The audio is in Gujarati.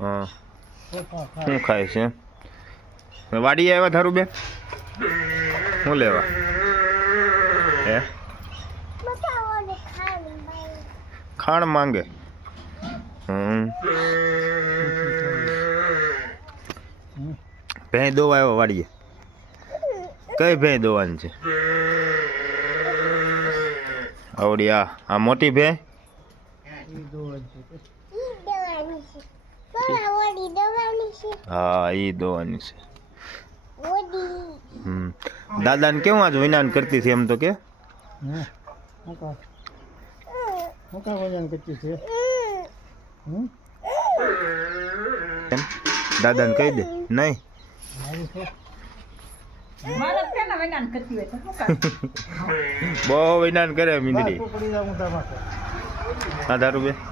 હા શું ખાય છે? વાડી આવ્યા થારું બેન? શું લેવા? હે ખાણ માંગે? ભેં દોવા આવ્યો વાડીએ? કઈ ભેં દોવાની છે? આવડી આ મોટી ભેં? હા ઈ દોવાની છે. દાદા ને કેવું આજ વિનાન કરતી હતી એમ તો કે? દાદા ને કહી દે. નહીં બહુ વિનાન કરે મીંદડી. 1000 રૂપિયા